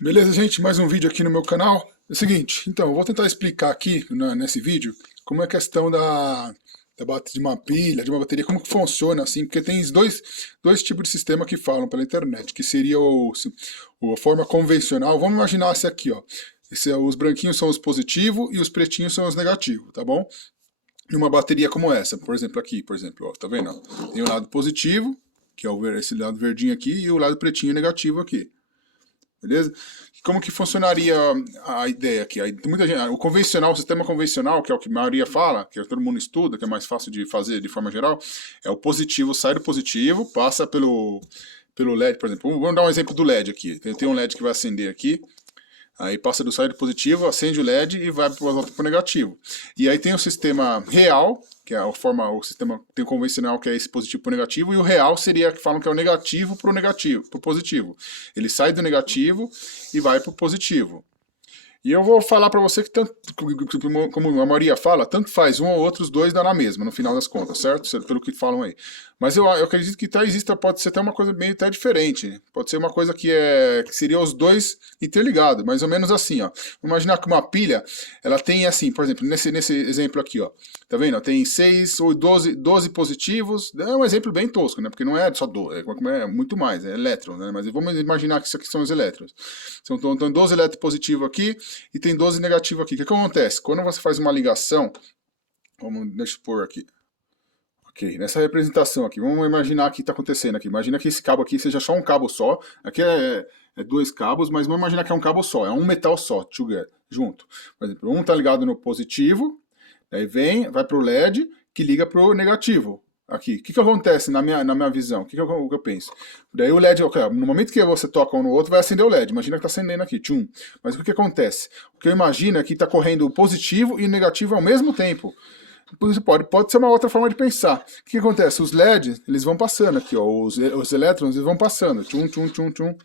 Beleza, gente? Mais um vídeo aqui no meu canal. É o seguinte, então, eu vou tentar explicar aqui nesse vídeo como é a questão de uma pilha, de uma bateria, como que funciona assim, porque tem dois tipos de sistema que falam pela internet, que seria a forma convencional. Vamos imaginar esse aqui, ó. Os branquinhos são os positivos e os pretinhos são os negativos, tá bom? E uma bateria como essa, por exemplo, aqui, por exemplo, ó, tá vendo? Ó? Tem o lado positivo, que é esse lado verdinho aqui, e o lado pretinho negativo aqui. Beleza? Como que funcionaria a ideia aqui? Muita gente, o convencional, o sistema convencional, que é o que a maioria fala, que todo mundo estuda, que é mais fácil de fazer de forma geral, é o positivo sai do positivo, passa pelo LED, por exemplo. Vamos dar um exemplo do LED aqui. Tem um LED que vai acender aqui, aí passa do saído positivo, acende o LED e vai para o negativo. E aí tem o sistema real, que é o sistema tem o convencional, que é esse positivo para o negativo, e o real seria que falam que é o negativo para o negativo, para o positivo. Ele sai do negativo e vai para o positivo. E eu vou falar para você que, tanto, como a maioria fala, tanto faz um ou outro, os dois dá na mesma, no final das contas, certo? Pelo que falam aí. Mas eu acredito que pode ser até uma coisa bem até diferente. Pode ser uma coisa que seria os dois interligados, mais ou menos assim, ó. Vamos imaginar que uma pilha, ela tem assim, por exemplo, nesse exemplo aqui, ó. Tá vendo? Tem 6 ou 12 positivos. É um exemplo bem tosco, né? Porque não é só 12, é muito mais, é elétrons, né? Mas vamos imaginar que isso aqui são os elétrons. Então, 12 elétrons positivos aqui e tem 12 negativos aqui. O que acontece? Quando você faz uma ligação, deixa eu pôr aqui. Ok, nessa representação aqui, vamos imaginar o que está acontecendo aqui. Imagina que esse cabo aqui seja só um cabo só. Aqui é dois cabos, mas vamos imaginar que é um cabo só, é um metal só, together, junto. Por exemplo, um está ligado no positivo, daí vai para o LED, que liga para o negativo. Aqui, o que acontece na minha visão? O que eu penso? Daí o LED, okay, no momento que você toca um no outro, vai acender o LED. Imagina que está acendendo aqui, tchum. Mas o que acontece? O que eu imagino é que está correndo o positivo e o negativo ao mesmo tempo. Pode ser uma outra forma de pensar. O que acontece? Os LEDs, eles vão passando aqui, ó, os elétrons eles vão passando, tchum, tchum, tchum, tchum,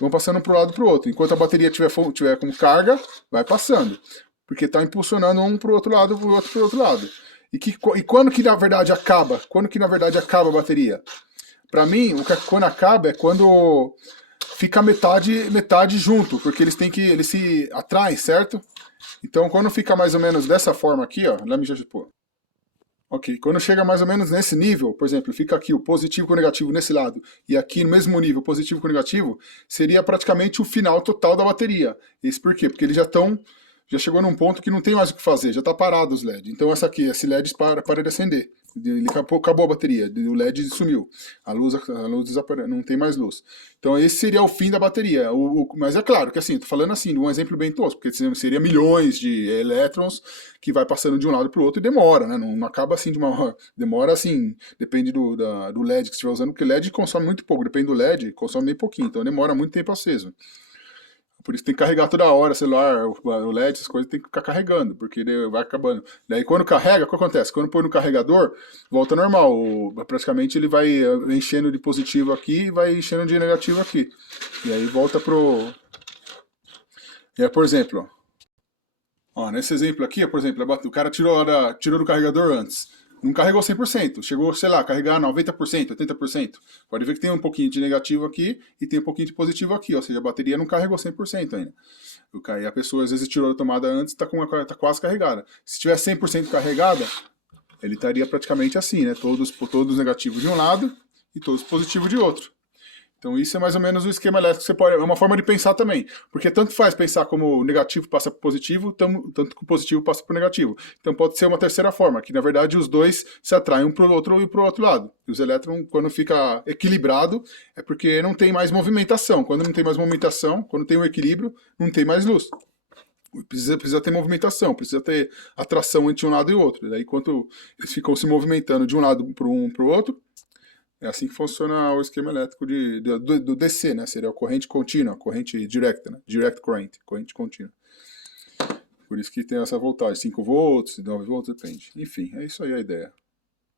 vão passando para um lado para o outro. Enquanto a bateria tiver com carga, vai passando. Porque está impulsionando um para o outro lado, para o outro para o outro lado. E quando que na verdade acaba? Quando que na verdade acaba a bateria? Para mim, quando acaba é quando fica metade junto, porque eles se atraem, certo? Então quando fica mais ou menos dessa forma aqui, ó, let me just put. Ok, quando chega mais ou menos nesse nível, por exemplo, fica aqui o positivo com o negativo nesse lado, e aqui no mesmo nível, positivo com o negativo, seria praticamente o final total da bateria. Isso por quê? Porque eles já chegou num ponto que não tem mais o que fazer, já está parado os LED. Então esse LED para de acender. Ele acabou a bateria, o LED sumiu, a luz desaparece, não tem mais luz. Então esse seria o fim da bateria. Mas é claro que assim, estou falando assim, de um exemplo bem tosco, porque seria milhões de elétrons que vai passando de um lado para o outro e demora, né? Não acaba assim de uma hora. Demora assim, depende do LED que você estiver usando, porque LED consome muito pouco, depende do LED, consome bem pouquinho, então demora muito tempo aceso. Por isso tem que carregar toda hora, celular, o LED, essas coisas tem que ficar carregando, porque vai acabando. Daí quando carrega, o que acontece? Quando põe no carregador, volta normal. Praticamente ele vai enchendo de positivo aqui e vai enchendo de negativo aqui. E aí volta pro. E aí, por exemplo, ó, nesse exemplo aqui, por exemplo, o cara tirou do carregador antes. Não carregou 100%, chegou, sei lá, a carregar 90%, 80%. Pode ver que tem um pouquinho de negativo aqui e tem um pouquinho de positivo aqui, ou seja, a bateria não carregou 100% ainda. E a pessoa às vezes tirou a tomada antes e tá quase carregada. Se tiver 100% carregada, ele estaria praticamente assim, né? Todos negativos de um lado e todos positivos de outro. Então isso é mais ou menos o esquema elétrico que você pode. É uma forma de pensar também. Porque tanto faz pensar como o negativo passa para o positivo, tanto que o positivo passa para o negativo. Então pode ser uma terceira forma, que na verdade os dois se atraem um para o outro e para o outro lado. E os elétrons, quando fica equilibrado, é porque não tem mais movimentação. Quando não tem mais movimentação, quando tem um equilíbrio, não tem mais luz. Precisa ter movimentação, precisa ter atração entre um lado e o outro. E daí, enquanto eles ficam se movimentando de um lado para o outro, é assim que funciona o esquema elétrico do DC, né? Seria a corrente contínua, corrente direta, né? Direct current, corrente contínua. Por isso que tem essa voltagem, 5 volts, 9 volts, depende. Enfim, é isso aí a ideia.